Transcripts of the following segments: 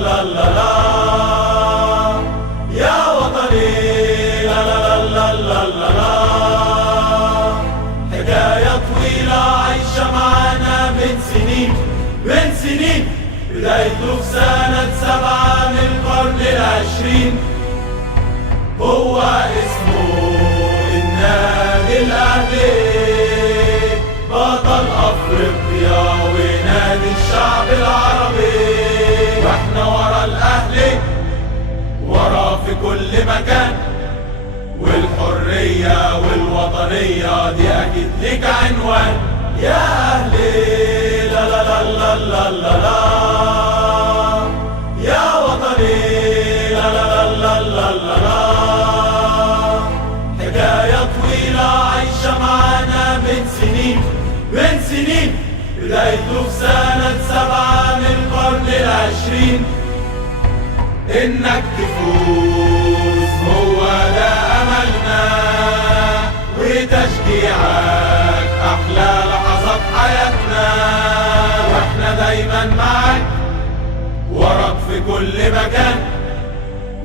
لا لا لا يا وطني، لا لا لا لا لا لا. حكاية طويلة عايشة معانا من سنين من سنين، بدايته في سنة 7 من القرن العشرين. هو اسمه النادي الأهلي، بطل أفريقيا ونادي الشعب العربي. واحنا ورا الأهلي، ورا في كل مكان، والحرية والوطنية دي أكيد لك عنوان. يا أهلي لا لا لا لا لا لا لا، يا وطني لا لا لا لا لا لا. حكاية طويلة عايشة معانا من سنين من سنين، بدايته في سنة 7 من القرن العشرين. إنك تفوز هو ده أملنا، وتشجيعك أحلى لحظات حياتنا. وإحنا دايما معك، وراك في كل مكان،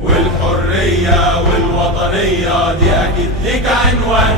والحرية والوطنية دي أكيد لك عنوان.